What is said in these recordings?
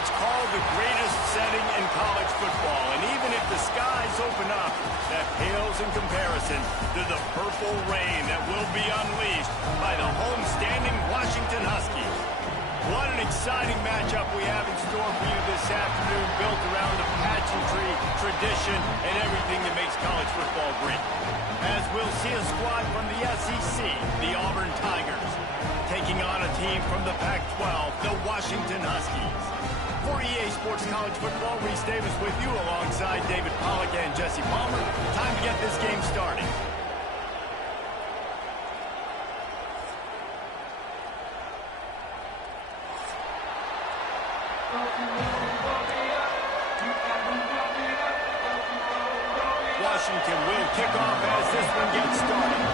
It's called the greatest setting in college football, and even if the skies open up, that pales in comparison to the purple rain that will be unleashed by the homestanding Washington Huskies. What an exciting matchup we have in store for you this afternoon, built around the pageantry, tradition, and everything that makes college football great. As we'll see a squad from the SEC, the Auburn Tigers, taking on a team from the Pac-12, the Washington Huskies. For EA Sports College Football, Reese Davis with you alongside David Pollack and Jesse Palmer. Time to get this game started. Washington will kick off as this one gets started.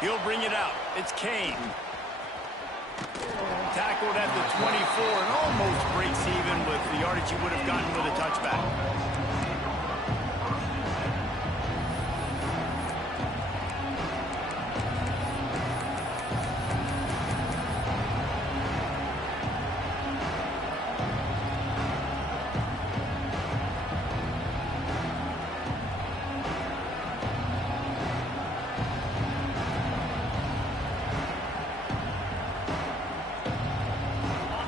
He'll bring it out. It's Kane. Tackled at the 24 and almost breaks even with the yardage he would have gotten with a touchback.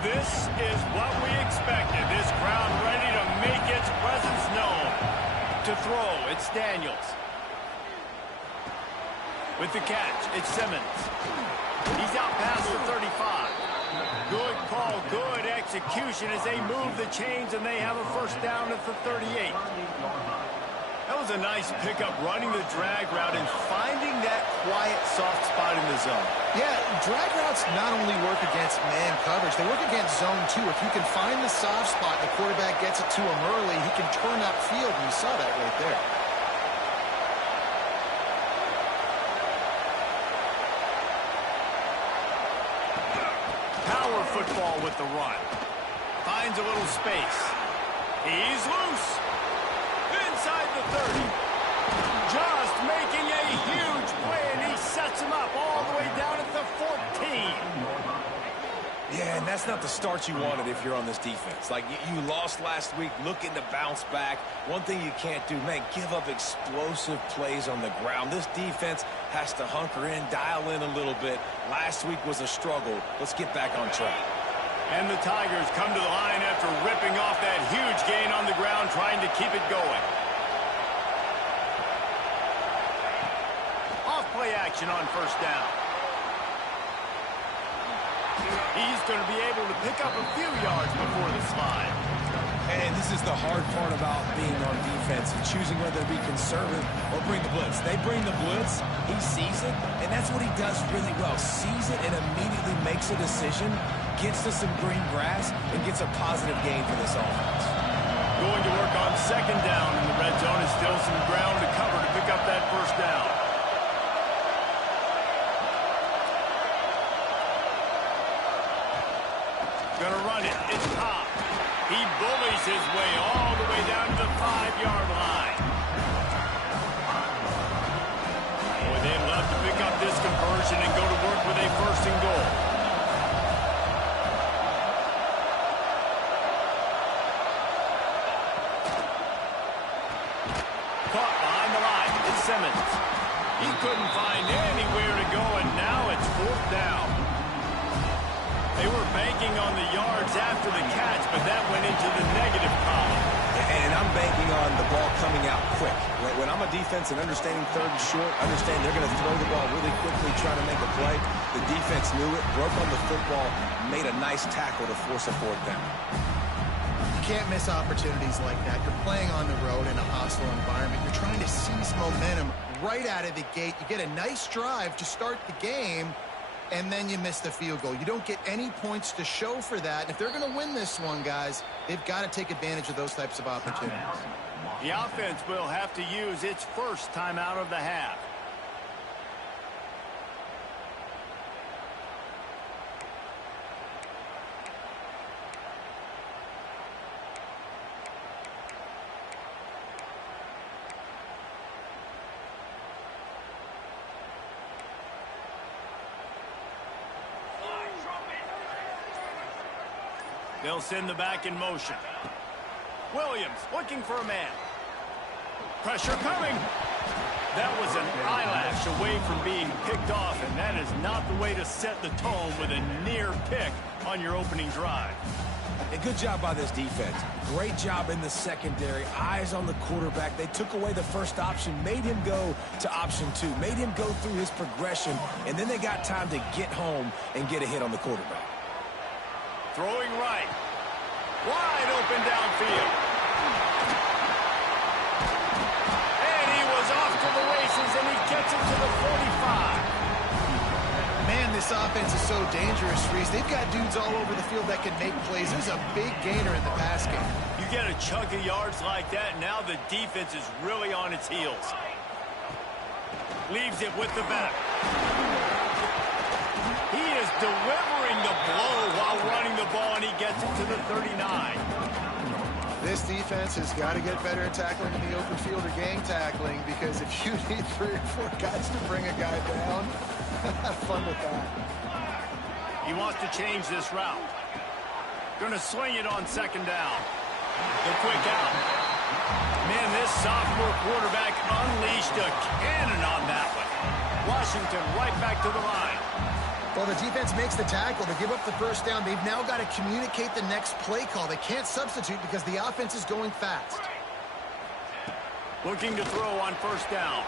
This is what we expected. This crowd ready to make its presence known. To throw, it's Daniels. With the catch, it's Simmons. He's out past the 35. Good call, good execution as they move the chains and they have a first down at the 38. That was a nice pickup, running the drag route and finding that quiet, soft spot in the zone. Yeah, drag routes not only work against man coverage, they work against zone too. If you can find the soft spot and the quarterback gets it to him early, he can turn upfield, and you saw that right there. Power football with the run. Finds a little space. He's loose. Inside the 30. Just making a huge play, and he sets him up all the way down at the 14. Yeah, and that's not the start you wanted if you're on this defense. Like, you lost last week, looking to bounce back. One thing you can't do, man, give up explosive plays on the ground. This defense has to hunker in, dial in a little bit. Last week was a struggle. Let's get back on track. And the Tigers come to the line after ripping off that huge gain on the ground, trying to keep it going. Off-play action on first down. He's going to be able to pick up a few yards before the slide. And this is the hard part about being on defense and choosing whether to be conservative or bring the blitz. They bring the blitz, he sees it, and that's what he does really well. Sees it and immediately makes a decision, gets to some green grass, and gets a positive gain for this offense. Going to work on second down in the red zone is still some ground to cover to pick up that first down. Gonna run it. It's Cobb. He bullies his way all the way down to the 5-yard line. Boy, they'd love to pick up this conversion and go to work with a first and goal. Caught behind the line. It's Simmons. He couldn't find anywhere to go, and now it's fourth down. They were banking on the yards after the catch, but that went into the negative column. And I'm banking on the ball coming out quick. When I'm a defense and understanding third and short, understand they're going to throw the ball really quickly, trying to make a play. The defense knew it, broke on the football, made a nice tackle to force a fourth down. You can't miss opportunities like that. You're playing on the road in a hostile environment. You're trying to seize momentum right out of the gate. You get a nice drive to start the game, and then you miss the field goal. You don't get any points to show for that. And if they're going to win this one, guys, they've got to take advantage of those types of opportunities. The offense will have to use its first timeout of the half. They'll send the back in motion. Williams looking for a man. Pressure coming. That was an eyelash away from being picked off, and that is not the way to set the tone with a near pick on your opening drive. A good job by this defense. Great job in the secondary. Eyes on the quarterback. They took away the first option, made him go to option 2, made him go through his progression, and then they got time to get home and get a hit on the quarterback. Throwing right. Wide open downfield. And he was off to the races, and he gets it to the 45. Man, this offense is so dangerous, Reese. They've got dudes all over the field that can make plays. There's a big gainer in the pass game. You get a chunk of yards like that, now the defense is really on its heels. Leaves it with the back. He is delivering the blow while running the ball, and he gets it to the 39. This defense has got to get better at tackling in the open field or gang tackling, because if you need 3 or 4 guys to bring a guy down, have fun with that. He wants to change this route. Going to swing it on second down. The quick out. Man, this sophomore quarterback unleashed a cannon on that one. Washington right back to the line. Well, the defense makes the tackle. They give up the first down. They've now got to communicate the next play call. They can't substitute because the offense is going fast. Looking to throw on first down.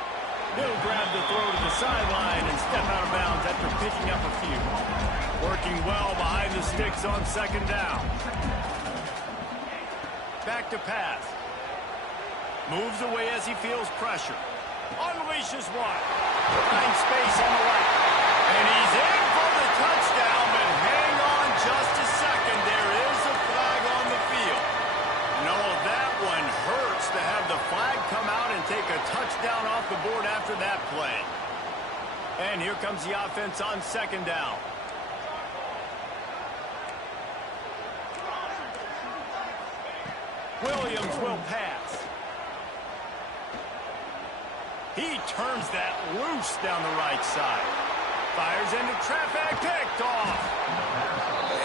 He'll grab the throw to the sideline and step out of bounds after picking up a few. Working well behind the sticks on second down. Back to pass. Moves away as he feels pressure. Unleashes one. Finds space on the right. And he's in for the touchdown, but hang on just a second. There is a flag on the field. No, that one hurts to have the flag come out and take a touchdown off the board after that play. And here comes the offense on second down. Williams will pass. He turns that loose down the right side. Fires into traffic, picked off.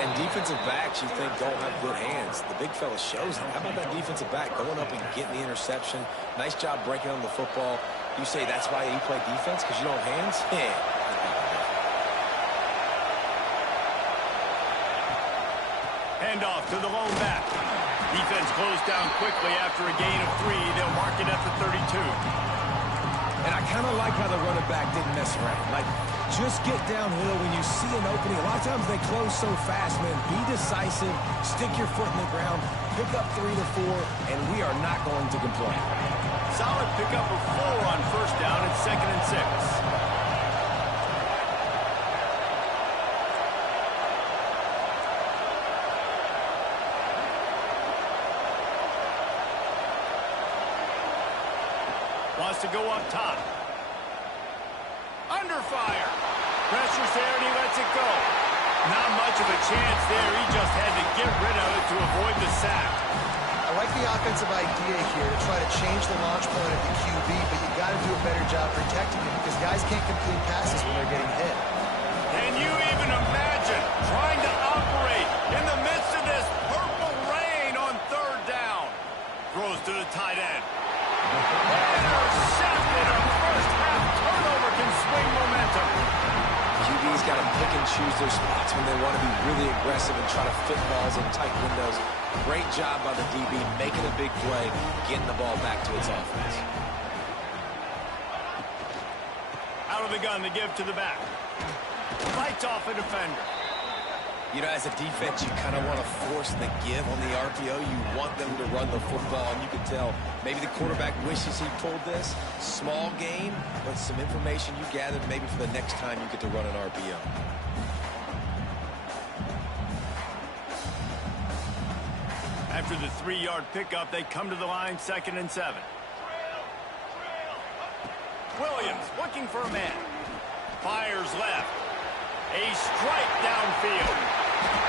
And defensive backs, you think, don't have good hands. The big fella shows it. How about that defensive back going up and getting the interception? Nice job breaking on the football. You say that's why you play defense, because you don't have hands? Yeah. Handoff to the lone back. Defense closed down quickly after a gain of 3. They'll mark it at the 32. And I kind of like how the running back didn't mess around. Like, just get downhill when you see an opening. A lot of times they close so fast, man. Be decisive. Stick your foot in the ground. Pick up 3 to 4, and we are not going to complain. Solid pickup of 4 on first down at 2nd and 6. Wants to go up top. Under fire. Pressure's there and he lets it go. Not much of a chance there. He just had to get rid of it to avoid the sack. I like the offensive idea here to try to change the launch point of the QB, but you got to do a better job protecting him because guys can't complete passes when they're getting hit. Can you even imagine trying to operate in the midst of this purple rain on 3rd down? Throws to the tight end. Intercepted. A first half turnover can swing momentum. QB's got to pick and choose their spots when they want to be really aggressive and try to fit balls in tight windows. Great job by the DB making a big play, getting the ball back to its offense. Out of the gun to give to the back. Fights off a defender. You know, as a defense, you kind of want to force the give on the RPO. You want them to run the football, and you can tell maybe the quarterback wishes he pulled this. Small game, but some information you gathered maybe for the next time you get to run an RPO. After the 3-yard pickup, they come to the line 2nd and 7. Williams looking for a man. Fires left. A strike downfield.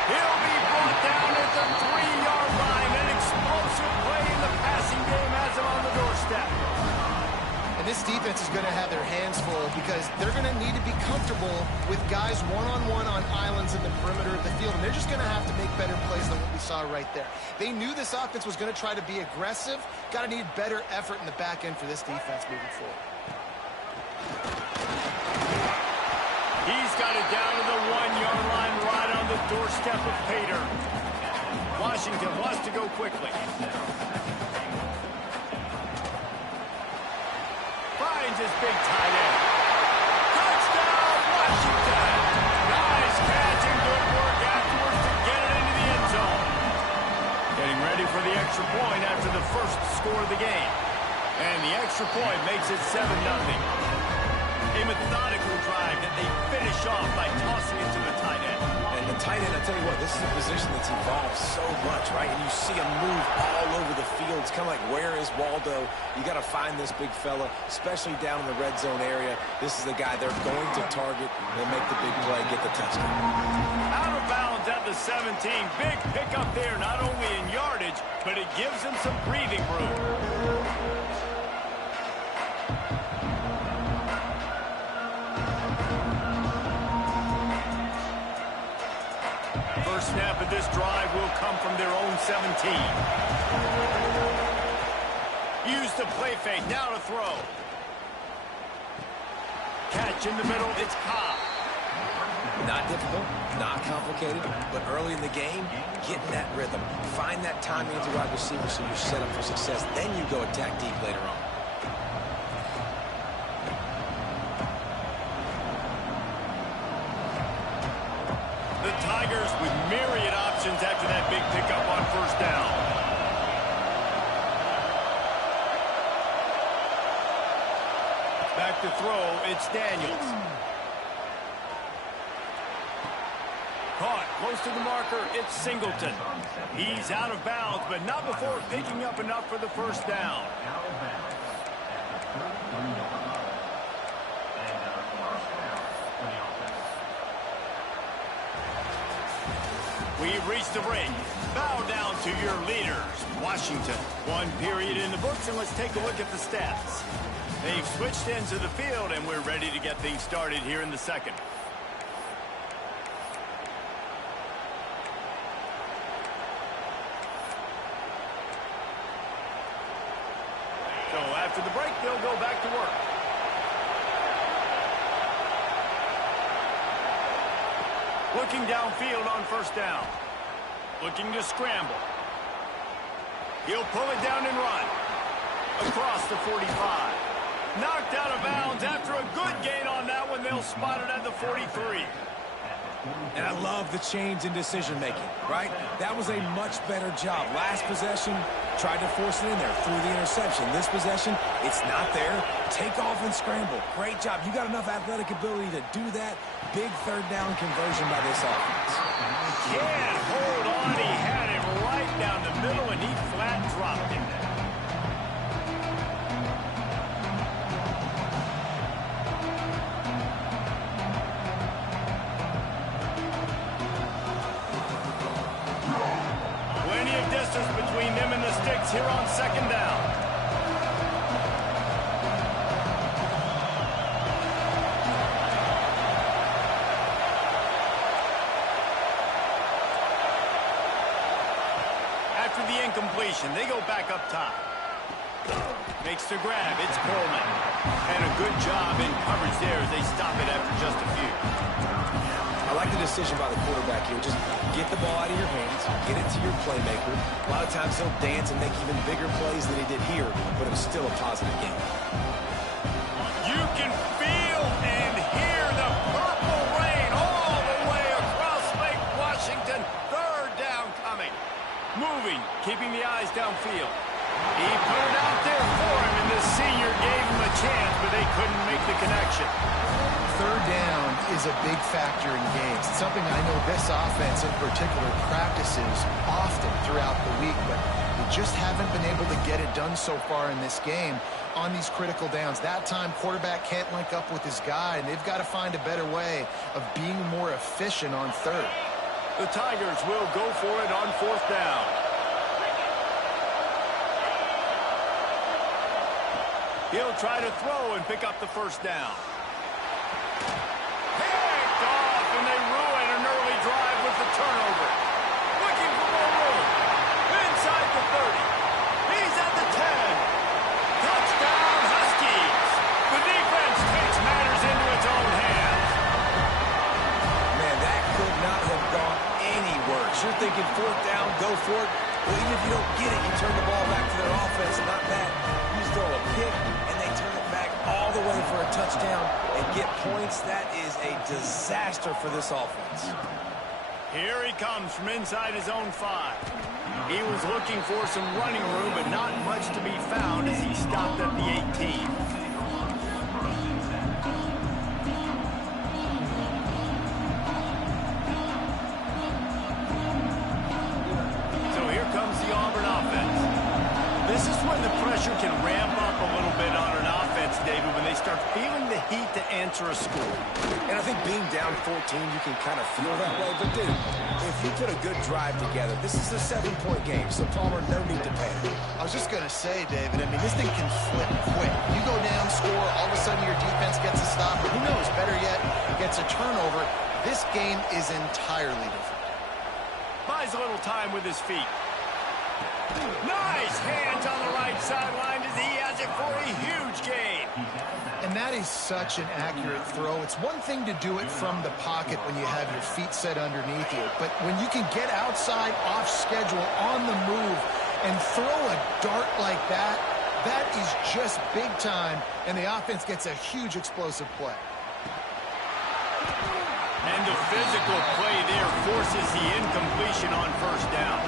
He'll be brought down at the 3-yard line. An explosive play in the passing game has him on the doorstep. And this defense is going to have their hands full because they're going to need to be comfortable with guys one-on-one on islands in the perimeter of the field, and they're just going to have to make better plays than what we saw right there. They knew this offense was going to try to be aggressive. Got to need better effort in the back end for this defense moving forward. He's got it down to the 1-yard line right on the doorstep of Pater. Washington wants to go quickly. Finds his big tight end. Touchdown, Washington! Nice catch and good work afterwards to get it into the end zone. Getting ready for the extra point after the first score of the game. And the extra point makes it 7-0. A methodical drive that they finish off by tossing it to the tight end. And the tight end, I'll tell you what, this is a position that's evolved so much, right? And you see him move all over the field. It's kind of like, where is Waldo? You got to find this big fella, especially down in the red zone area. This is the guy they're going to target and make the big play, get the touchdown. Out of bounds at the 17. Big pickup there, not only in yardage, but it gives him some breathing room. First snap of this drive will come from their own 17. Use the play fake, now to throw. Catch in the middle, it's Ncaa. Not difficult, not complicated, but early in the game, get in that rhythm. Find that timing as a wide receiver so you're set up for success. Then you go attack deep later on. The Tigers with myriad options after that big pickup on first down. Back to throw, it's Daniels. Caught close to the marker, it's Singleton. He's out of bounds, but not before picking up enough for the first down. We've reached the break. Bow down to your leaders, Washington. One period in the books, and let's take a look at the stats. They've switched into the field, and we're ready to get things started here in the second. So after the break, they'll go back to work. Looking downfield on first down. Looking to scramble. He'll pull it down and run. Across the 45. Knocked out of bounds after a good gain on that one. They'll spot it at the 43. And I love the change in decision-making, right? That was a much better job. Last possession, tried to force it in there, threw the interception. This possession, it's not there. Take off and scramble. Great job. You got enough athletic ability to do that. Big third down conversion by this offense. Can't hold on. He had him right down the middle, and he flat dropped him. Plenty of distance between them and the sticks here on second down. After the incompletion, they go back up top. Makes the grab, it's Coleman. And a good job in coverage there as they stop it after just a few. I like the decision by the quarterback here. Just get the ball out of your hands, get it to your playmaker. A lot of times he'll dance and make even bigger plays than he did here, but it was still a positive game. You can feel and hear the purple rain all the way across Lake Washington. Third down coming. Moving, keeping the eyes downfield. He put it out there for him, and the senior gave him a chance, but they couldn't make the connection. Third down is a big factor in games. It's something I know this offense in particular practices often throughout the week, but they just haven't been able to get it done so far in this game on these critical downs. That time, quarterback can't link up with his guy, and they've got to find a better way of being more efficient on third. The Tigers will go for it on fourth down. He'll try to throw and pick up the first down. Picked off, and they ruin an early drive with the turnover. Looking for more room. Inside the 30. He's at the 10. Touchdown, Huskies. The defense takes matters into its own hands. Man, that could not have gone any worse. You're thinking fourth down, go for it. Well, even if you don't get it, you turn the ball back to their offense. Not that. You just throw a pick, and they turn it back all the way for a touchdown and get points. That is a disaster for this offense. Here he comes from inside his own 5. He was looking for some running room, but not much to be found as he stopped at the 18. So here comes the Auburn offense. This is when the pressure can ramp up a little bit on an offense, David, when they start feeling the heat to answer a score. And I think being down 14, you can kind of feel that way. But, dude, if you put a good drive together, this is a 7-point game, so Palmer, no need to panic. I was just going to say, David, I mean, this thing can flip quick. You go down, score, all of a sudden your defense gets a stop, or who knows, better yet, gets a turnover. This game is entirely different. Buys a little time with his feet. Nice hands on the right sideline as he has it for a huge gain. And that is such an accurate throw. It's one thing to do it from the pocket when you have your feet set underneath you, but when you can get outside, off schedule, on the move, and throw a dart like that, that is just big time, and the offense gets a huge explosive play. And the physical play there forces the incompletion on first down.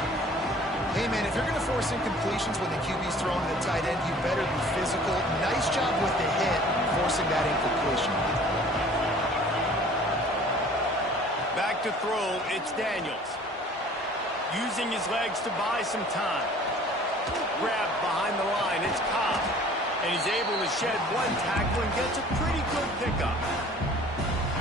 Hey, man, if you're going to force incompletions when the QB's throwing to the tight end, you better be physical. Nice job with the hit, forcing that incompletion. Back to throw, it's Daniels. Using his legs to buy some time. Grab behind the line, it's Ncaa. And he's able to shed one tackle and gets a pretty good pickup.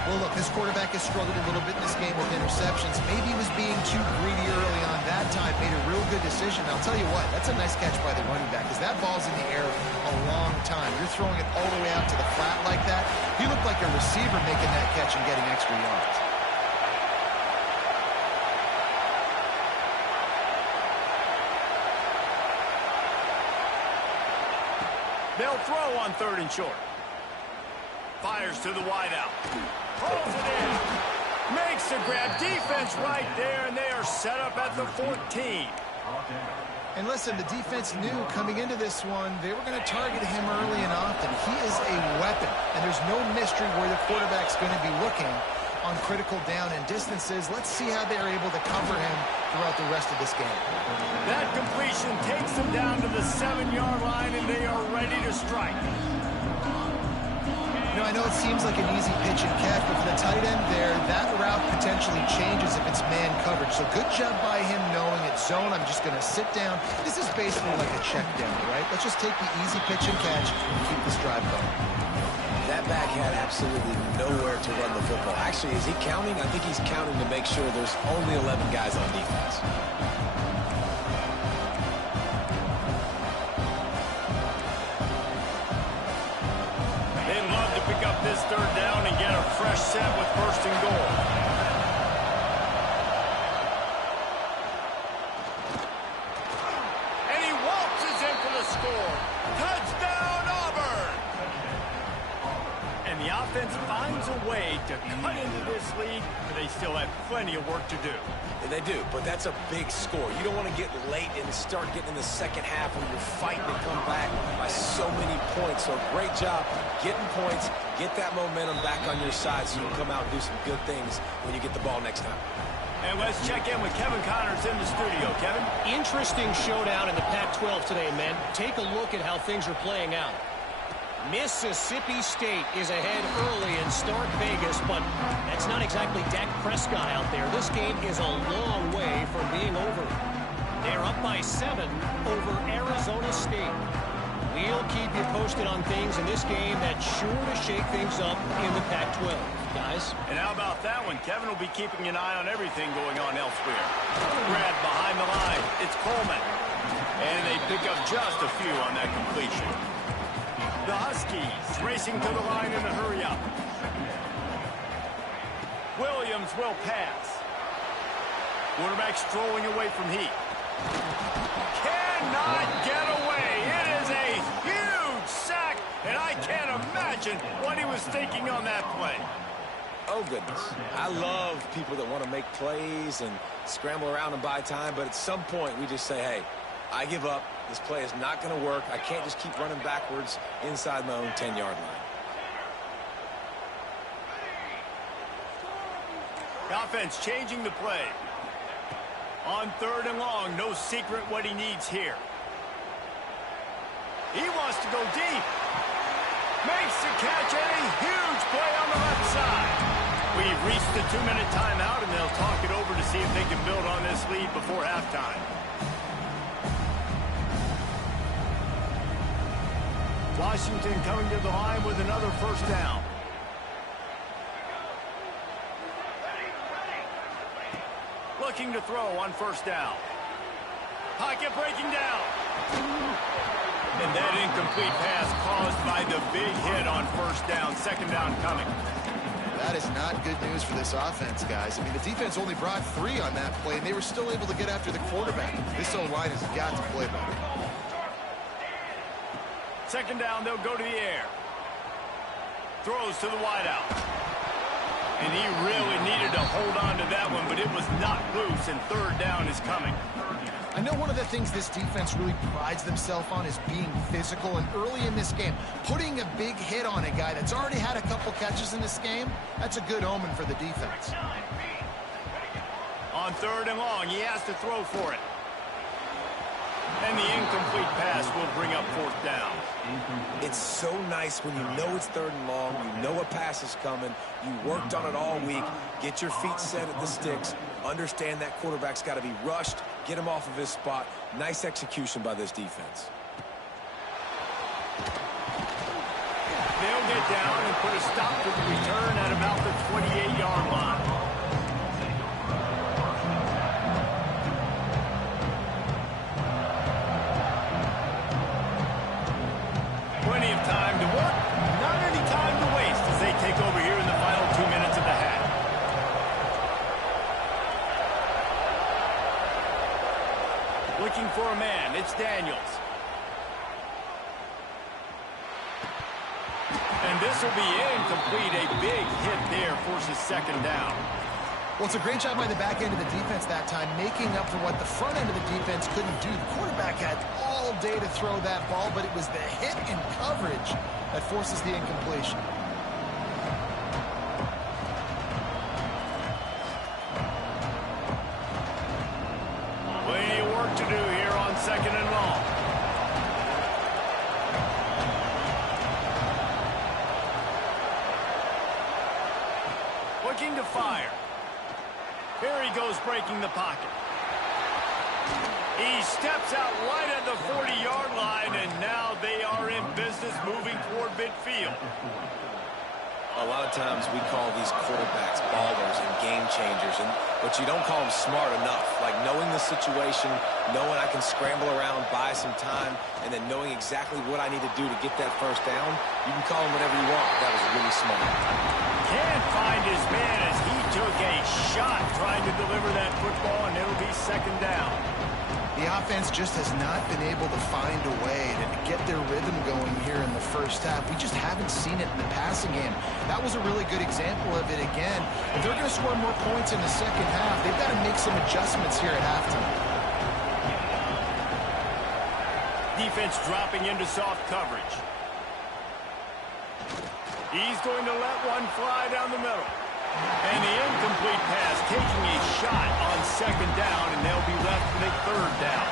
Well, look, this quarterback has struggled a little bit in this game with interceptions. Maybe he was being too greedy early on. That time made a real good decision. I'll tell you what, that's a nice catch by the running back because that ball's in the air a long time. You're throwing it all the way out to the flat like that. He looked like a receiver making that catch and getting extra yards. They'll throw on 3rd and short. Fires to the wideout. Pulls it in. Makes the grab. Defense right there, and they are set up at the 14. And listen, the defense knew coming into this one, they were going to target him early and often. He is a weapon, and there's no mystery where the quarterback's going to be looking on critical down and distances. Let's see how they're able to cover him throughout the rest of this game. That completion takes them down to the 7-yard line, and they are ready to strike. You know, I know it seems like an easy pitch and catch, but for the tight end there, that route potentially changes if it's man coverage. So good job by him knowing it's zone. I'm just going to sit down. This is basically like a check down, right? Let's just take the easy pitch and catch and keep this drive going. That back had absolutely nowhere to run the football. Actually, is he counting? I think he's counting to make sure there's only 11 guys on defense. They'd love to pick up this 3rd down and get a fresh set with 1st and goal. And he waltzes in for the score. Touchdown, Auburn! And the offense finds a way to cut into this lead, but they still have plenty of work to do. And they do, but that's a big score. You don't want to get late and start getting in the second half when you're fighting to come back by so many points. So great job getting points, get that momentum back on your side so you can come out and do some good things when you get the ball next time. And let's check in with Kevin Connors in the studio. Kevin? Interesting showdown in the Pac-12 today, men. Take a look at how things are playing out. Mississippi State is ahead early in Stark Vegas, but that's not exactly Dak Prescott out there. This game is a long way from being over. They're up by 7 over Arizona State. We'll keep you posted on things in this game that's sure to shake things up in the Pac-12. Guys? And how about that one? Kevin will be keeping an eye on everything going on elsewhere. Grab behind the line. It's Coleman. And they pick up just a few on that completion. The Huskies racing to the line in a hurry-up. Williams will pass. Quarterback strolling away from heat. Cannot get away. It is a huge sack, and I can't imagine what he was thinking on that play. Oh, goodness. I love people that want to make plays and scramble around and buy time, but at some point we just say, hey, I give up. This play is not going to work. I can't just keep running backwards inside my own 10-yard line. The offense changing the play. On 3rd and long, no secret what he needs here. He wants to go deep. Makes the catch, and a huge play on the left side. We've reached the 2-minute timeout, and they'll talk it over to see if they can build on this lead before halftime. Washington coming to the line with another first down. Looking to throw on first down. Pocket breaking down. And that incomplete pass caused by the big hit on first down. 2nd down coming. That is not good news for this offense, guys. I mean, the defense only brought 3 on that play, and they were still able to get after the quarterback. This O-line has got to play better. 2nd down, they'll go to the air. Throws to the wideout. And he really needed to hold on to that one, but it was not loose, and 3rd down is coming. I know one of the things this defense really prides themselves on is being physical, and early in this game, putting a big hit on a guy that's already had a couple catches in this game, that's a good omen for the defense. On 3rd and long, he has to throw for it. And the incomplete pass will bring up 4th down. It's so nice when you know it's 3rd and long, you know a pass is coming, you worked on it all week, get your feet set at the sticks, understand that quarterback's got to be rushed, get him off of his spot. Nice execution by this defense. They'll get down and put a stop to the return at about the 28-yard line. Plenty of time to work, not any time to waste as they take over here in the final 2 minutes of the half. Looking for a man, it's Daniels. And this will be incomplete. A big hit there forces 2nd down. Well, it's a great job by the back end of the defense that time, making up for what the front end of the defense couldn't do. The quarterback had all day to throw that ball, but it was the hit and coverage that forces the incompletion. Plenty of work to do here on 2nd and long. Looking to fire. Here he goes, breaking the pocket. He steps out right at the 40-yard line, and now they are in business moving toward midfield. A lot of times we call these quarterbacks ballers and game changers, but you don't call them smart enough. Like knowing the situation, knowing I can scramble around, buy some time, and then knowing exactly what I need to do to get that first down, you can call them whatever you want. That was really smart. Can't find his man as he took a shot trying to deliver that football, and it'll be 2nd down. The offense just has not been able to find a way to get their rhythm going here in the first half. We just haven't seen it in the passing game. That was a really good example of it again. If they're going to score more points in the second half, they've got to make some adjustments here at halftime. Defense dropping into soft coverage. He's going to let one fly down the middle. And the incomplete pass taking a shot on 2nd down, and they'll be left with a 3rd down.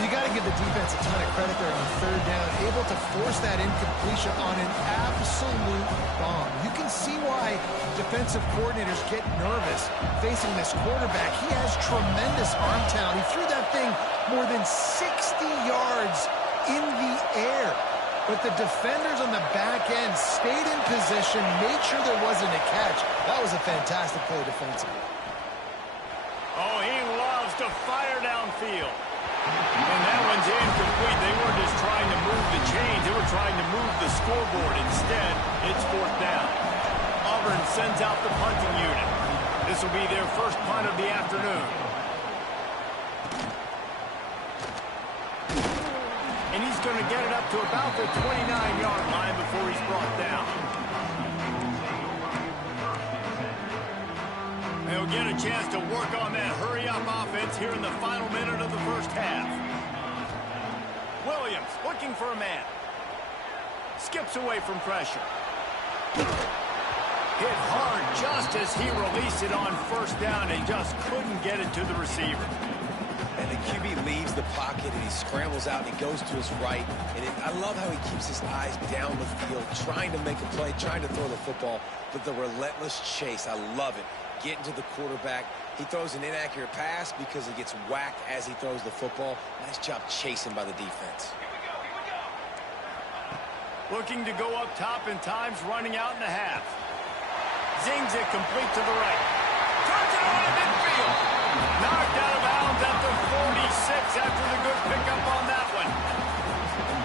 You got to give the defense a ton of credit there on 3rd down, able to force that incompletion on an absolute bomb. You can see why defensive coordinators get nervous facing this quarterback. He has tremendous arm talent. He threw that thing more than 60 yards in the air. But the defenders on the back end stayed in position, made sure there wasn't a catch. That was a fantastic play defensively. Oh, he loves to fire downfield. And that one's incomplete. They weren't just trying to move the chains. They were trying to move the scoreboard. Instead, it's fourth down. Auburn sends out the punting unit. This will be their first punt of the afternoon. And he's going to get it up to about the 29-yard line before he's brought down. They'll get a chance to work on that hurry-up offense here in the final minute of the first half. Williams looking for a man. Skips away from pressure. Hit hard just as he released it on first down and just couldn't get it to the receiver. And the QB leaves the pocket and he scrambles out and he goes to his right. And I love how he keeps his eyes down the field, trying to make a play, trying to throw the football, but the relentless chase, I love it. Getting to the quarterback. He throws an inaccurate pass because he gets whacked as he throws the football. Nice job chasing by the defense. Looking to go up top in times, running out in the half. Zings it complete to the right. Turns it on to midfield. Knocked out of bounds at the 46 after the good pickup on that one.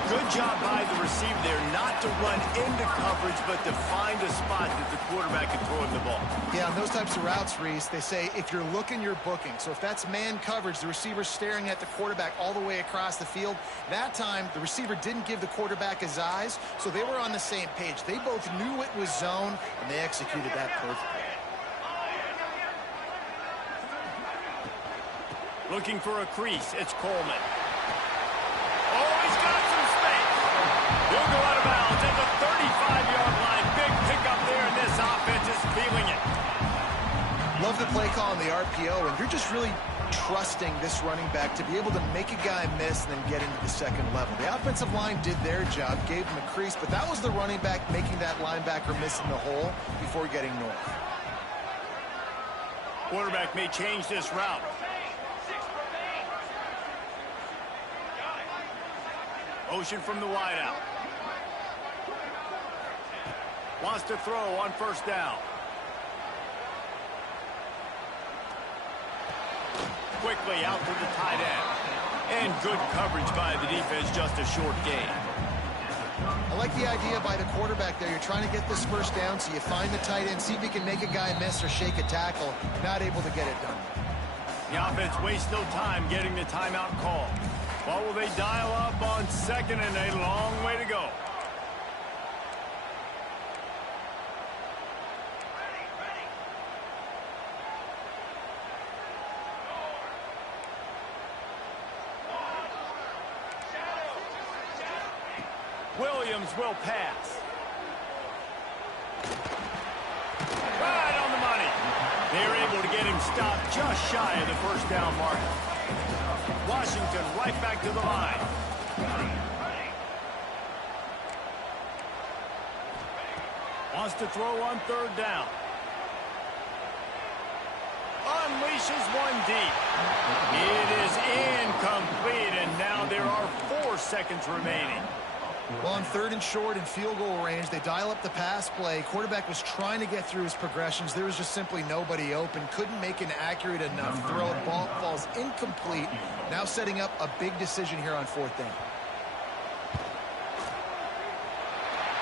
Good job by the receiver there not to run into coverage, but to find a spot that the quarterback can throw him the ball. Yeah, on those types of routes, Reese, they say if you're looking, you're booking. So if that's man coverage, the receiver's staring at the quarterback all the way across the field. That time, the receiver didn't give the quarterback his eyes, so they were on the same page. They both knew it was zone, and they executed that perfectly. Looking for a crease, it's Coleman. Oh, he's got some space. He'll go out of bounds at the 35-yard line. Big pickup there, and this offense is feeling it. Love the play call on the RPO, and you're just really trusting this running back to be able to make a guy miss and then get into the second level. The offensive line did their job, gave him a crease, but that was the running back making that linebacker miss in the hole before getting north. Quarterback may change this route. Motion from the wideout. Wants to throw on first down. Quickly out to the tight end. And good coverage by the defense, just a short gain. I like the idea by the quarterback there. You're trying to get this first down, so you find the tight end, see if he can make a guy miss or shake a tackle. Not able to get it done. The offense wastes no time getting the timeout call. What will they dial up on second and a long way to go? Williams will pass. Right on the money. They're able to get him stopped just shy of the first down mark. Washington right back to the line. Wants to throw on third down. Unleashes one deep. It is incomplete, and now there are 4 seconds remaining. Well, on third and short and field goal range, they dial up the pass play. Quarterback was trying to get through his progressions. There was just simply nobody open. Couldn't make an accurate enough throw. Ball falls incomplete. Now setting up a big decision here on fourth down.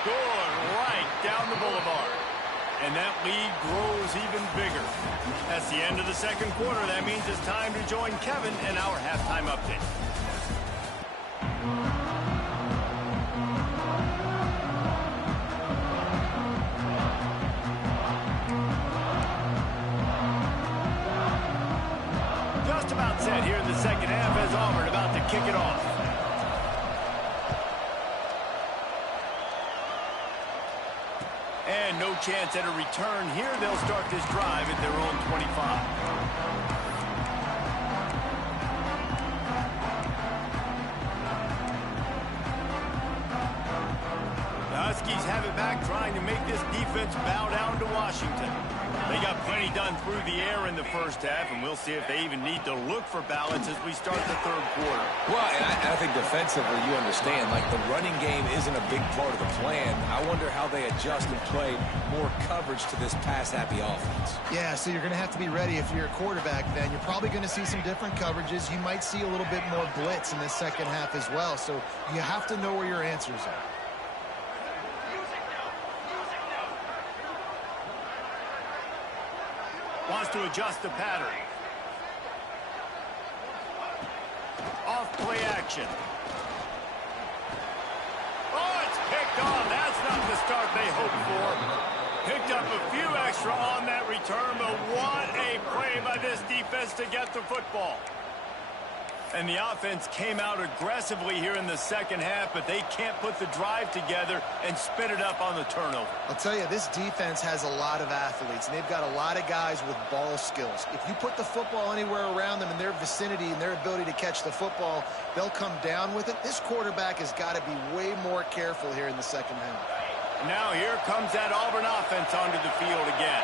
Good right down the boulevard. And that lead grows even bigger. That's the end of the second quarter. That means it's time to join Kevin in our halftime update. About set here in the second half as Auburn about to kick it off. And no chance at a return here. They'll start this drive at their own 25. The Huskies have it back trying to make this defense bow down to Washington. They got plenty done through the air in the first half, and we'll see if they even need to look for balance as we start the third quarter. Well, and I think defensively, you understand, like the running game isn't a big part of the plan. I wonder how they adjust and play more coverage to this pass-happy offense. Yeah, so you're going to have to be ready if you're a quarterback then. You're probably going to see some different coverages. You might see a little bit more blitz in the second half as well, so you have to know where your answers are. Wants to adjust the pattern. Off play action. Oh, it's picked off. That's not the start they hoped for. Picked up a few extra on that return, but what a play by this defense to get the football. And the offense came out aggressively here in the second half, but they can't put the drive together and spit it up on the turnover. I'll tell you, this defense has a lot of athletes, and they've got a lot of guys with ball skills. If you put the football anywhere around them in their vicinity and their ability to catch the football, they'll come down with it. This quarterback has got to be way more careful here in the second half. Now here comes that Auburn offense onto the field again.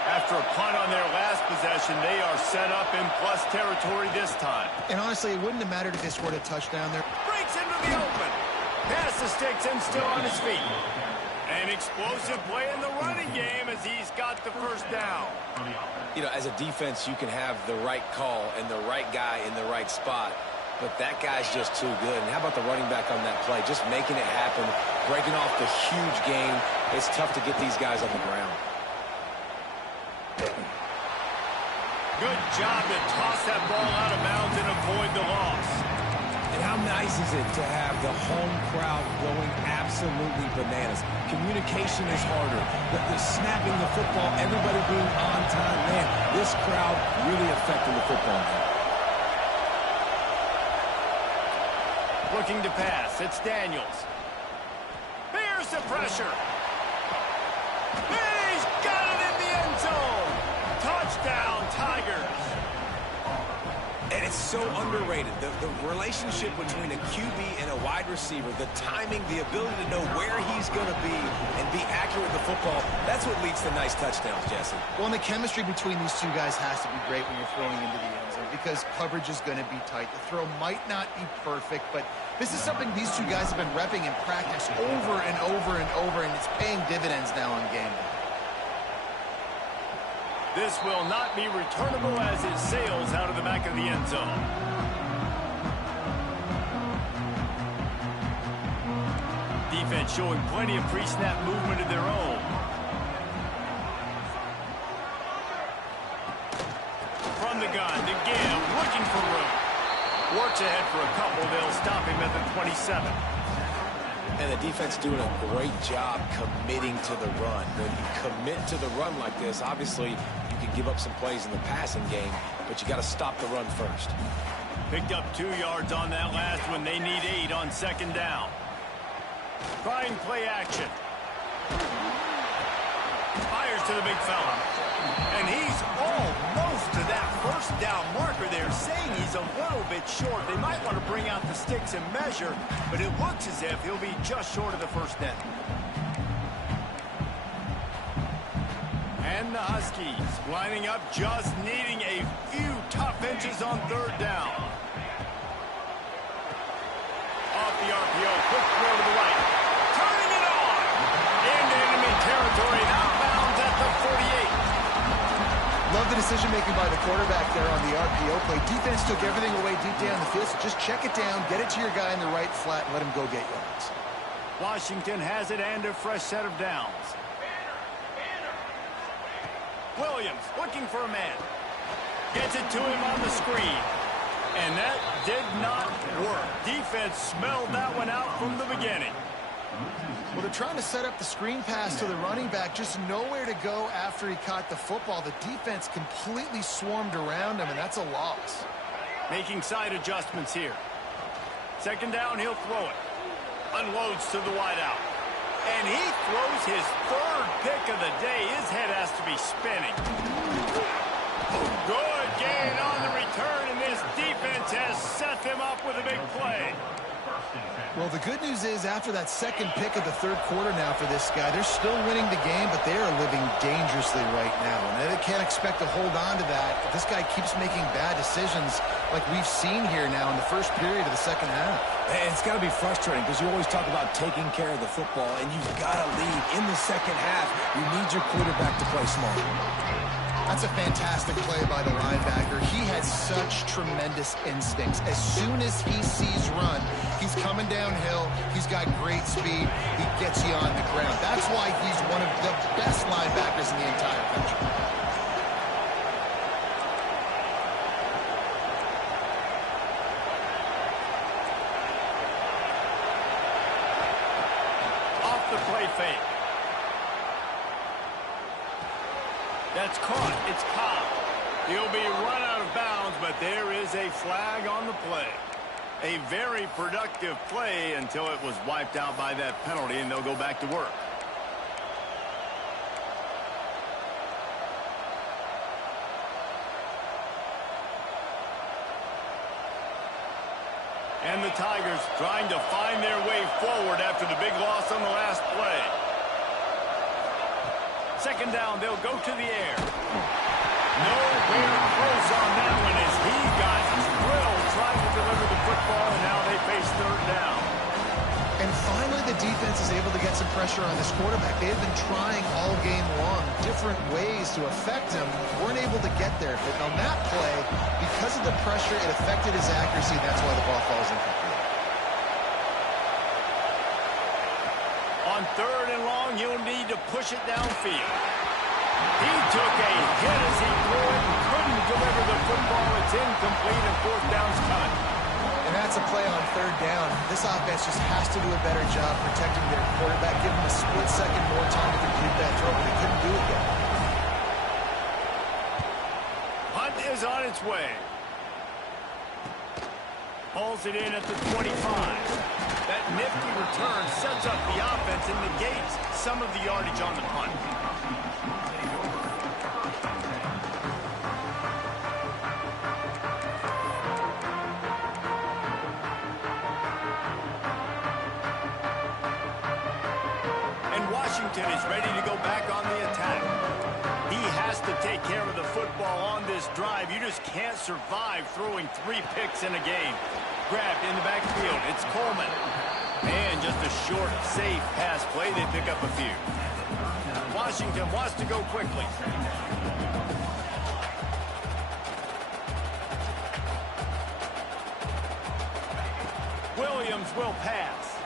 After a punt on their last possession, they are set up in plus territory this time. And honestly, it wouldn't have mattered if they scored a touchdown there. Breaks into the open. Pass the sticks and still on his feet. An explosive play in the running game as he's got the first down. You know, as a defense, you can have the right call and the right guy in the right spot, but that guy's just too good. And how about the running back on that play? Just making it happen, breaking off the huge gain. It's tough to get these guys on the ground. Good job to toss that ball out of bounds and avoid the loss. And how nice is it to have the home crowd going absolutely bananas? Communication is harder. The snapping the football, everybody being on time. Man, this crowd really affecting the football game. Looking to pass. It's Daniels. Bears the pressure. He's got it in the end zone. Touchdown, Tigers. And it's so underrated. The relationship between a QB and a wide receiver, the timing, the ability to know where he's going to be and be accurate with the football, that's what leads to nice touchdowns, Jesse. Well, and the chemistry between these two guys has to be great when you're throwing into the end zone because coverage is going to be tight. The throw might not be perfect, but this is something these two guys have been repping in practice over and over and over, and it's paying dividends now on game day. This will not be returnable as it sails out of the back of the end zone. Defense showing plenty of pre-snap movement of their own. From the gun to give, looking for room. Works ahead for a couple. They'll stop him at the 27. And the defense doing a great job committing to the run. When you commit to the run like this, obviously you can give up some plays in the passing game, but you got to stop the run first. Picked up 2 yards on that last one. They need 8 on second down. Trying play action. Fires to the big fella. And he's almost to that first down marker there, saying he's a little bit short. They might want to bring out the sticks and measure, but it looks as if he'll be just short of the first down. And the Huskies lining up, just needing a few tough inches on third down. Off the RPO, quick throw to the right. Turning it on! Into enemy territory, outbounds at the 48. Love the decision-making by the quarterback there on the RPO play. Defense took everything away deep down the field, so just check it down, get it to your guy in the right flat, and let him go get yards. Washington has it and a fresh set of downs. Williams looking for a man. Gets it to him on the screen. And that did not work. Defense smelled that one out from the beginning. Well, they're trying to set up the screen pass to the running back, just nowhere to go after he caught the football. The defense completely swarmed around him, and that's a loss. Making side adjustments here. Second down, he'll throw it. Unloads to the wideout. And he throws his third pick of the day. His head has to be spinning. Good gain on the return, and this defense has set them up with a big play. Well, the good news is after that second pick of the third quarter now for this guy, they're still winning the game, but they are living dangerously right now. And they can't expect to hold on to that if this guy keeps making bad decisions like we've seen here now in the first period of the second half. And it's got to be frustrating because you always talk about taking care of the football, and you've got to lead in the second half. You need your quarterback to play smart. That's a fantastic play by the linebacker. He has such tremendous instincts. As soon as he sees run, he's coming downhill. He's got great speed. He gets you on the ground. That's why he's one of the best linebackers in the entire country. Off the play fake. That's caught. It's Ncaa. He'll be run out of bounds, but there is a flag on the play. A very productive play until it was wiped out by that penalty, and they'll go back to work. And the Tigers trying to find their way forward after the big loss on the last play. Second down, they'll go to the air. Nowhere close on that one as he got drilled trying to deliver the football, and now they face third down. And finally, the defense is able to get some pressure on this quarterback. They have been trying all game long different ways to affect him. Weren't able to get there. But on that play, because of the pressure, it affected his accuracy. That's why the ball falls incomplete. On third and long, you'll need to push it downfield. He took a hit as he threw it and couldn't deliver the football. It's incomplete, and fourth down's coming. And that's a play on third down. This offense just has to do a better job protecting their quarterback, give him a split second more time to complete that throw, but they couldn't do it yet. Hunt is on its way. Pulls it in at the 25. That nifty return sets up the offense and negates some of the yardage on the punt. And Washington is ready to go back on the attack. He has to take care of the football on this drive. You just can't survive throwing 3 picks in a game. Grabbed in the backfield. It's Coleman. And just a short, safe pass play. They pick up a few. Washington wants to go quickly. Williams will pass.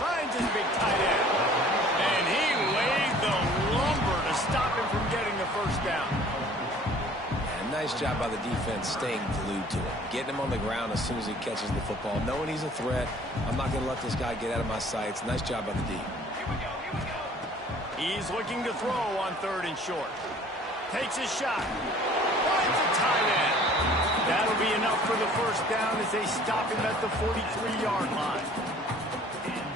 Finds his big tight end. And he laid the lumber to stop him from getting the first down. Nice job by the defense staying glued to him. Getting him on the ground as soon as he catches the football. Knowing he's a threat. I'm not going to let this guy get out of my sights. Nice job by the D. He's looking to throw on third and short. Takes a shot. Finds a tight end. That'll be enough for the first down as they stop him at the 43-yard line.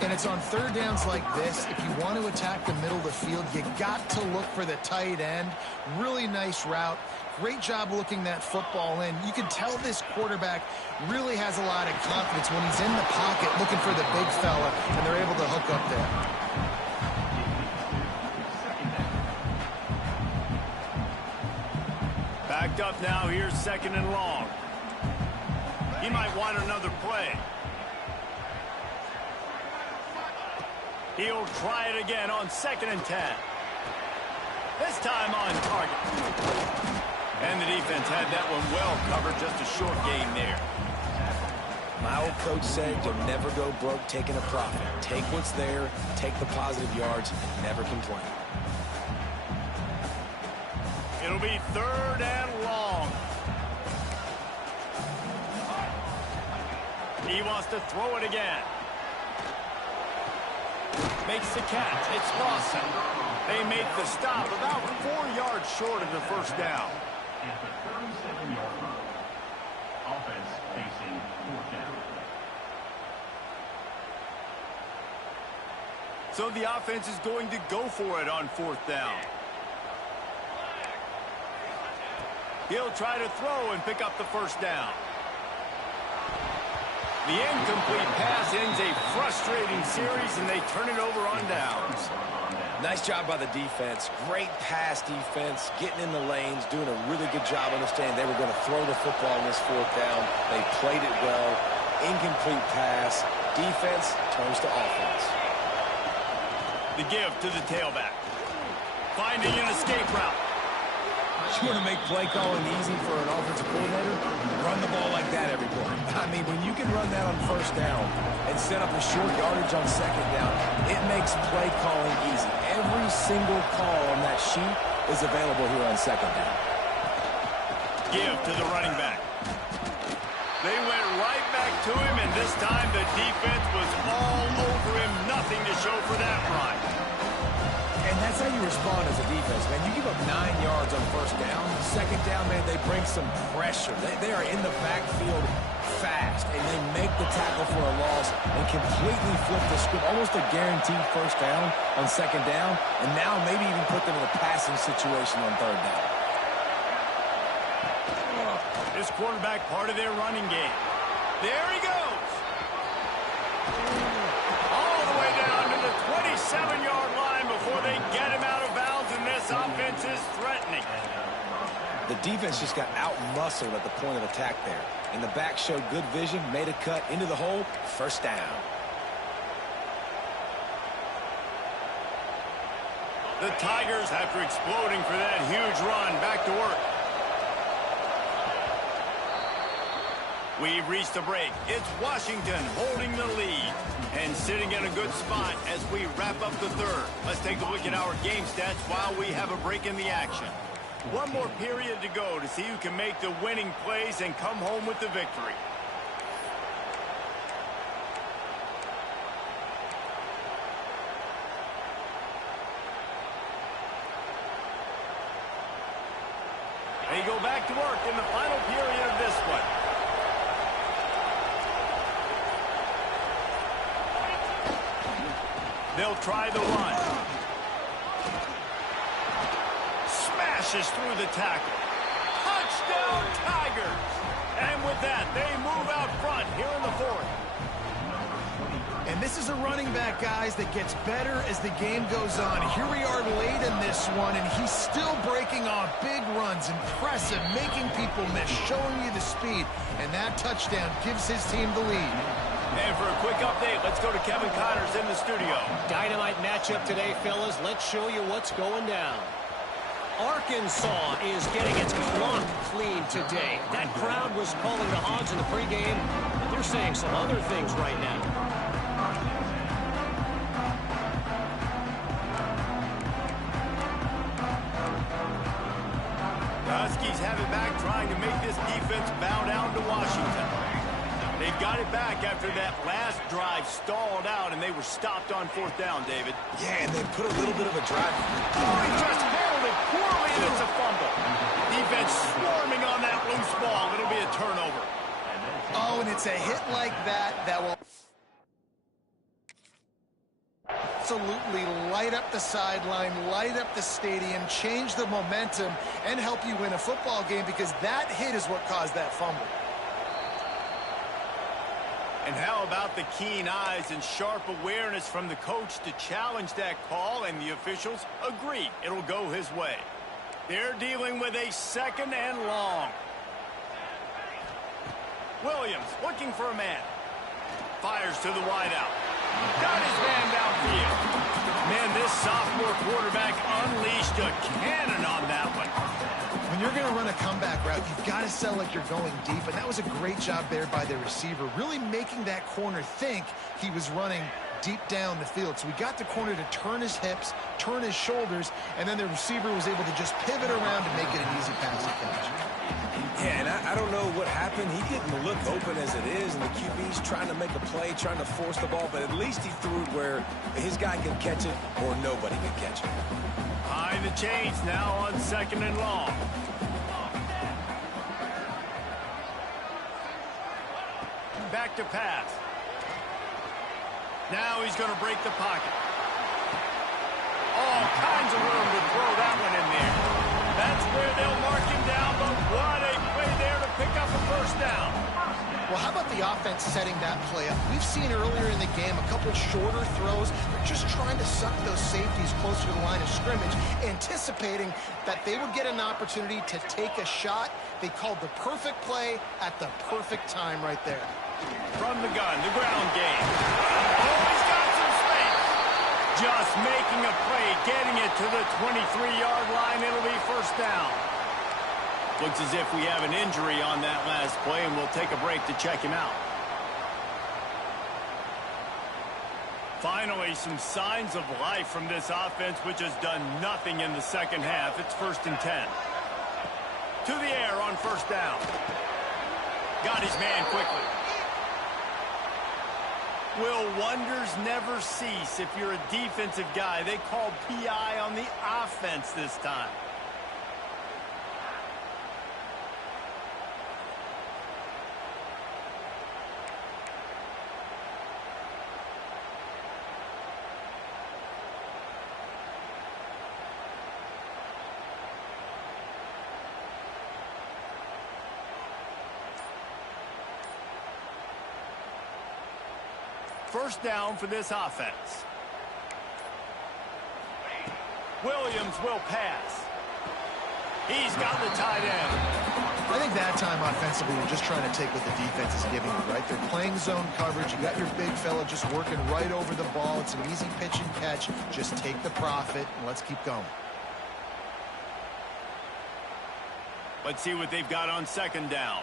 And it's on third downs like this. If you want to attack the middle of the field, you got to look for the tight end. Really nice route. Great job looking that football in. You can tell this quarterback really has a lot of confidence when he's in the pocket looking for the big fella, and they're able to hook up there. Backed up now. Here's second and long. He might want another play. He'll try it again on 2nd and 10. This time on target. And the defense had that one well covered. Just a short gain there. My old coach said you'll never go broke taking a profit. Take what's there, take the positive yards, and never complain. It'll be third and long. He wants to throw it again. Makes the catch. It's Lawson. They make the stop about 4 yards short of the first down. At the 37-yard line. Offense facing fourth down. So the offense is going to go for it on 4th down. He'll try to throw and pick up the first down. The incomplete pass ends a frustrating series, and they turn it over on downs. Nice job by the defense. Great pass defense, getting in the lanes, doing a really good job understanding they were going to throw the football in this fourth down. They played it well. Incomplete pass. Defense turns to offense. The give to the tailback. Finding an escape route. You want to make play calling easy for an offensive coordinator? Run the ball like that every play. I mean, when you can run that on first down and set up a short yardage on second down, it makes play calling easy. Every single call on that sheet is available here on second down. Give to the running back. They went right back to him, and this time the defense was all over him. Nothing to show for that run. And that's how you respond as a defense, man. You give up 9 yards on first down. Second down, man, they bring some pressure. They are in the backfield fast, and they make the tackle for a loss and completely flip the script. Almost a guaranteed first down on second down, and now maybe even put them in a passing situation on third down. This quarterback part of their running game. There he goes. All the way down to the 27-yard line before they get him out of bounds, and this offense is threatening. The defense just got out-muscled at the point of attack there. And the back showed good vision, made a cut into the hole, first down. The Tigers, after exploding for that huge run, back to work. We've reached a break. It's Washington holding the lead and sitting in a good spot as we wrap up the third. Let's take a look at our game stats while we have a break in the action. One more period to go to see who can make the winning plays and come home with the victory. They go back to work in the final period of this one. They'll try the run. Smashes through the tackle. Touchdown, Tigers! And with that, they move out front here in the fourth. And this is a running back, guys, that gets better as the game goes on. Here we are late in this one, and he's still breaking off big runs. Impressive, making people miss, showing you the speed. And that touchdown gives his team the lead. And for a quick update, let's go to Kevin Connors in the studio. Dynamite matchup today, fellas. Let's show you what's going down. Arkansas is getting its clock cleaned today. That crowd was calling the Hogs in the pregame, but they're saying some other things right now. Huskies have it back, trying to make this defense bow down to Washington. They've got it back after that last drive stalled out, and they were stopped on fourth down, David. Yeah, and they put a little bit of a drive. Oh, he just handled it poorly, and it's a fumble. Defense swarming on that loose ball. It'll be a turnover. Oh, and it's a hit like that that will absolutely light up the sideline, light up the stadium, change the momentum, and help you win a football game, because that hit is what caused that fumble. And how about the keen eyes and sharp awareness from the coach to challenge that call, and the officials agree it'll go his way. They're dealing with a second and long. Williams looking for a man. Fires to the wideout. Got his man downfield. Man, this sophomore quarterback unleashed a cannon on that one. When you're going to run a comeback route, you've got to sell like you're going deep, and that was a great job there by the receiver, really making that corner think he was running deep down the field. So we got the corner to turn his hips, turn his shoulders, and then the receiver was able to just pivot around and make it an easy passing catch. Yeah, and I don't know what happened. He didn't look open as it is, and the QB's trying to make a play, trying to force the ball, but at least he threw it where his guy can catch it or nobody can catch it. High the chains now on second and long. Back to pass. Now he's going to break the pocket. All kinds of room to throw that one in there. That's where they'll mark him down, but what a play there to pick up a first down. Well, how about the offense setting that play up? We've seen earlier in the game a couple shorter throws. They're just trying to suck those safeties closer to the line of scrimmage, anticipating that they would get an opportunity to take a shot. They called the perfect play at the perfect time right there. From the gun, the ground game. Oh, he's got some space. Just making a play, getting it to the 23-yard line. It'll be first down. Looks as if we have an injury on that last play, and we'll take a break to check him out. Finally, some signs of life from this offense, which has done nothing in the second half. It's 1st and 10. To the air on first down. Got his man quickly. Will wonders never cease if you're a defensive guy? They called PI on the offense this time. First down for this offense. Williams will pass. He's got the tight end. I think that time offensively, you're just trying to take what the defense is giving you, right? They're playing zone coverage. You got your big fella just working right over the ball. It's an easy pitch and catch. Just take the profit, and let's keep going. Let's see what they've got on second down.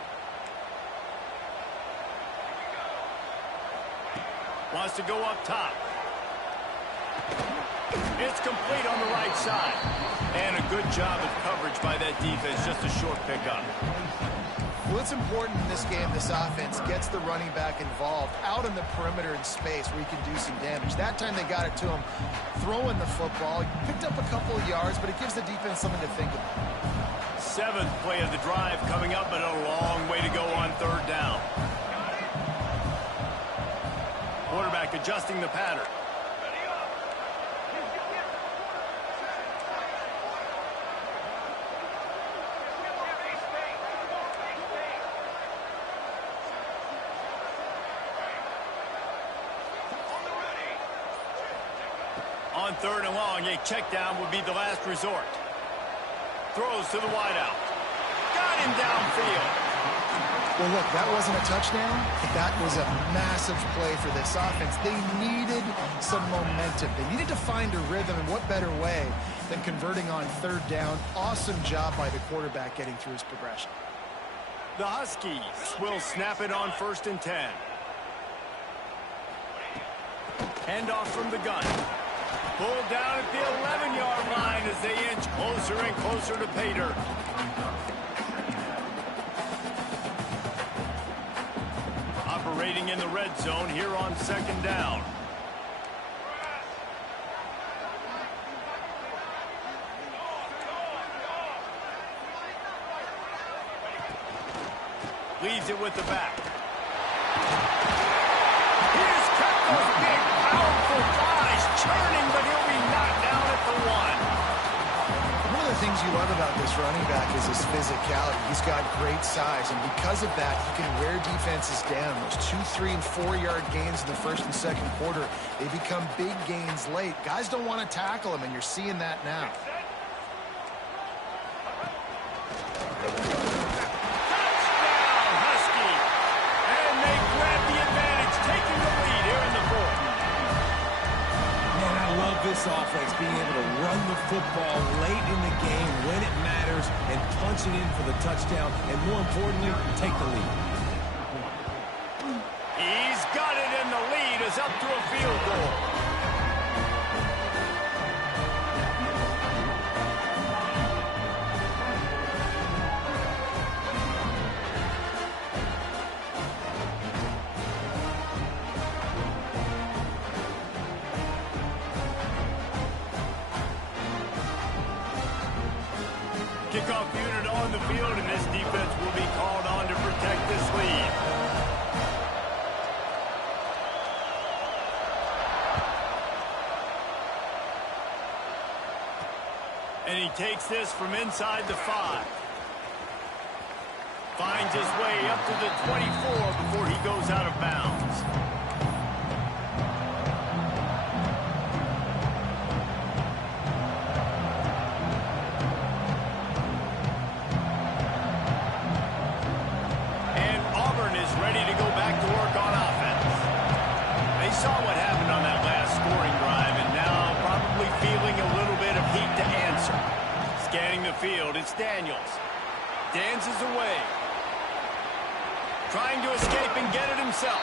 Wants to go up top. It's complete on the right side. And a good job of coverage by that defense. Just a short pickup. Well, it's important in this game, this offense gets the running back involved out in the perimeter in space where he can do some damage. That time they got it to him throwing the football. He picked up a couple of yards, but it gives the defense something to think about. 7th play of the drive coming up, but a long way to go on third down. Quarterback adjusting the pattern. On third and long, a check down would be the last resort. Throws to the wideout. Got him downfield. Well, look, that wasn't a touchdown, but that was a massive play for this offense. They needed some momentum. They needed to find a rhythm, and what better way than converting on third down. Awesome job by the quarterback getting through his progression. The Huskies will snap it on 1st and 10. Handoff from the gun. Pulled down at the 11-yard line as they inch closer and closer to pay dirt. Operating in the red zone here on second down. Leaves it with the back. He has kept those big, powerful guys churning, but he'll be knocked down at the 1. One of the things you love about this running back is his physicality. He's got great size, and because of that, he can wear defenses down. Those 2, 3, and 4-yard gains in the first and second quarter, they become big gains late. Guys don't want to tackle him, and you're seeing that now. This offense being able to run the football late in the game when it matters and punch it in for the touchdown, and more importantly, take the lead. He's got it, and the lead is up to a field goal. Kickoff unit on the field, and this defense will be called on to protect this lead. And he takes this from inside the 5. Finds his way up to the 24 before he goes out of bounds. And Auburn is ready to go back to work on offense. They saw what happened on that last scoring drive, and now probably feeling a little bit of heat to answer. Scanning the field, it's Daniels. Dances away. Trying to escape and get it himself.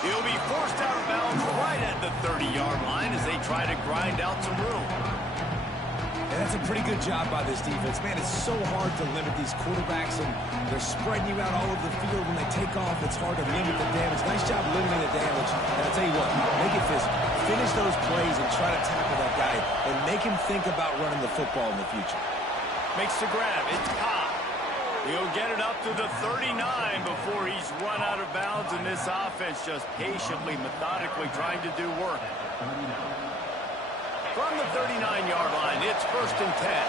He'll be forced out of bounds right at the 30-yard line as they try to grind out some room. And that's a pretty good job by this defense. Man, it's so hard to limit these quarterbacks, and they're spreading you out all over the field. When they take off, it's hard to limit the damage. Nice job limiting the damage. And I'll tell you what, make it physical. Finish those plays and try to tackle that guy and make him think about running the football in the future. Makes the grab. It's Ncaa. He'll get it up to the 39 before he's run out of bounds, and this offense just patiently, methodically trying to do work. From the 39-yard line, it's 1st and 10.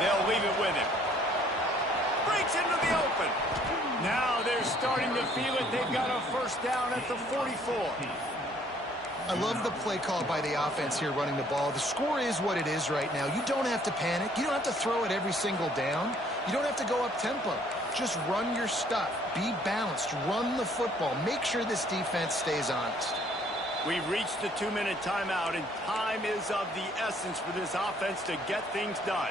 They'll leave it with him. Breaks into the open. Now they're starting to feel it. They've got a first down at the 44. I love the play call by the offense here running the ball. The score is what it is right now. You don't have to panic. You don't have to throw it every single down. You don't have to go up tempo. Just run your stuff. Be balanced. Run the football. Make sure this defense stays honest. We've reached the 2-minute timeout, and time is of the essence for this offense to get things done.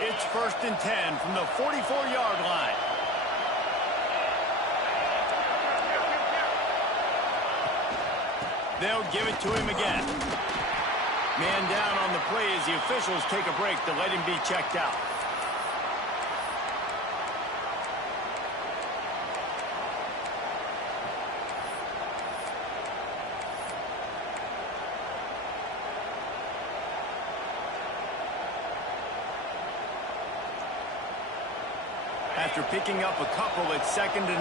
It's 1st and 10 from the 44-yard line. They'll give it to him again. Man down on the play as the officials take a break to let him be checked out. After picking up a couple at 2nd and 8.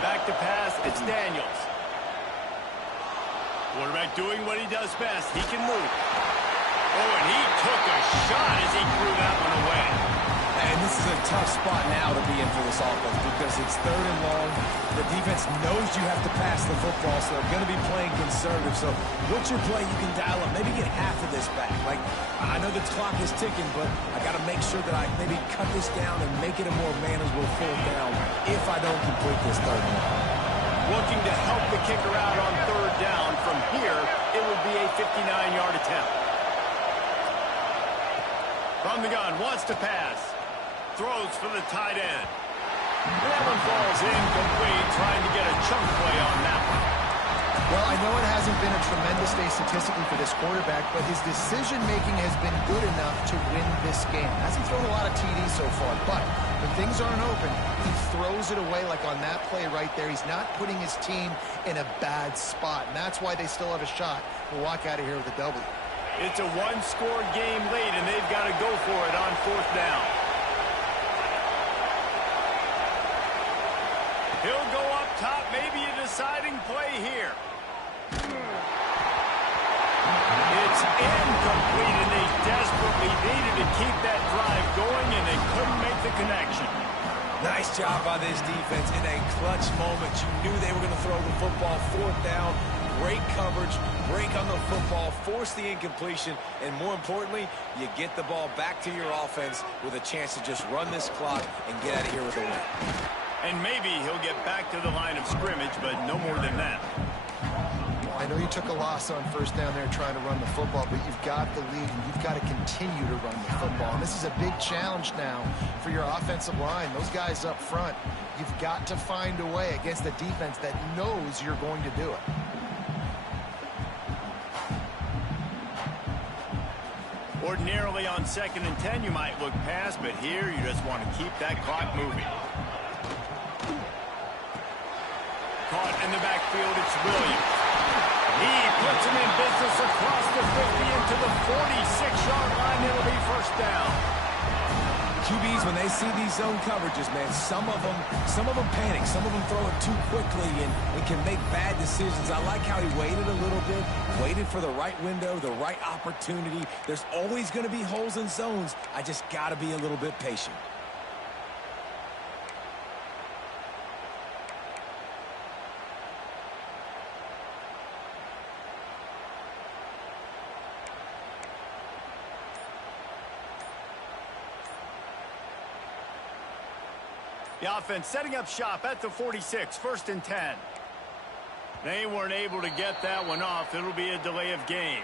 Back to pass, it's Daniels. Quarterback doing what he does best. He can move. Oh, and he took a shot as he threw that one away. And this is a tough spot now to be in for this offense because it's 3rd and long. The defense knows you have to pass the football, so they're going to be playing conservative. So what's your play you can dial up? Maybe get half of this back. Like, I know the clock is ticking, but I got to make sure that I maybe cut this down and make it a more manageable 4th down if I don't complete this 3rd and long. Looking to help the kicker out on 3rd down. From here, it would be a 59-yard attempt. From the gun, wants to pass. Throws for the tight end. That one falls incomplete, trying to get a chunk play on that one. Well, I know it hasn't been a tremendous day statistically for this quarterback, but his decision-making has been good enough to win this game. Hasn't thrown a lot of TDs so far, but when things aren't open, he throws it away like on that play right there. He's not putting his team in a bad spot, and that's why they still have a shot to walk out of here with a W. It's a one-score game late, and they've got to go for it on 4th down. He'll go up top, maybe a deciding play here. It's incomplete, and they desperately needed to keep that drive going, and they couldn't make the connection. Nice job by this defense in a clutch moment. You knew they were going to throw the football. 4th down, great coverage, break on the football, force the incompletion, and more importantly, you get the ball back to your offense with a chance to just run this clock and get out of here with a win. And maybe he'll get back to the line of scrimmage, but no more than that. I know you took a loss on 1st down there trying to run the football, but you've got the lead, and you've got to continue to run the football. And this is a big challenge now for your offensive line. Those guys up front, you've got to find a way against a defense that knows you're going to do it. Ordinarily on 2nd and 10, you might look past, but here you just want to keep that clock moving. Caught in the backfield, it's Williams. He puts him in business across the 50 into the 46-yard line. It'll be first down. QBs, when they see these zone coverages, man, some of them panic. Some of them throw it too quickly and can make bad decisions. I like how he waited a little bit, waited for the right window, the right opportunity. There's always going to be holes in zones. I just got to be a little bit patient. The offense setting up shop at the 46, 1st and 10. They weren't able to get that one off. It'll be a delay of game.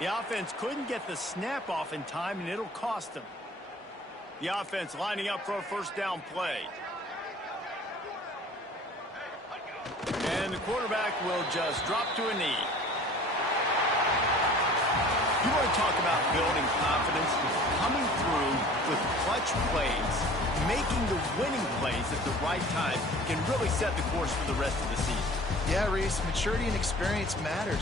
The offense couldn't get the snap off in time, and it'll cost them. The offense lining up for a first down play. And the quarterback will just drop to a knee. You want to talk about building confidence, coming through with clutch plays, making the winning plays at the right time can really set the course for the rest of the season. Yeah, Reese, maturity and experience matters.